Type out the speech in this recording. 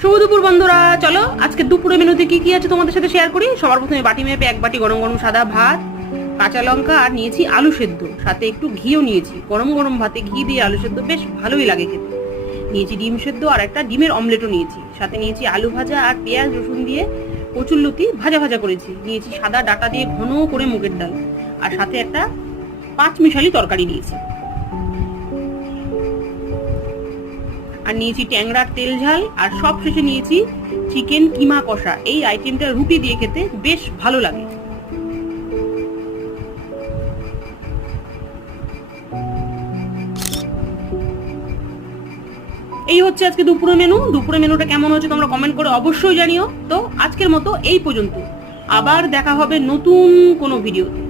শুভ দুপুর বন্ধুরা, চলো আজকে দুপুরে মেনুতে কি কি আছে তোমাদের সাথে শেয়ার করি। সবার প্রথমে বাটি মেপে এক বাটি গরম গরম সাদা ভাত, কাঁচা লঙ্কা আর নিয়েছি আলু সেদ্ধ, সাথে একটু ঘিও নিয়েছি। গরম গরম ভাতে ঘি দিয়ে আলু সেদ্ধ বেশ ভালোই লাগে খেতে। নিয়েছি ডিম সেদ্ধ আর একটা ডিমের অমলেটও নিয়েছি। সাথে নিয়েছি আলু ভাজা আর পেঁয়াজ রসুন দিয়ে কচুরলতি ভাজা ভাজা করেছি। নিয়েছি সাদা ডাটা দিয়ে ঘন করে মুগের ডাল, আর সাথে একটা 5 মিশালি তরকারি নিয়েছি। আর নিয়েছি ট্যাংরার তেল ঝাল, আর সব শেষে নিয়েছি চিকেন কিমা কষা। এই আইটেমটা রুটি দিয়ে খেতে বেশ ভালো লাগে। এই হচ্ছে আজকে দুপুরের মেনু। দুপুরের মেনুটা কেমন হচ্ছে তোমরা কমেন্ট করে অবশ্যই জানিও। তো আজকের মতো এই পর্যন্ত, আবার দেখা হবে নতুন কোনো ভিডিওতে।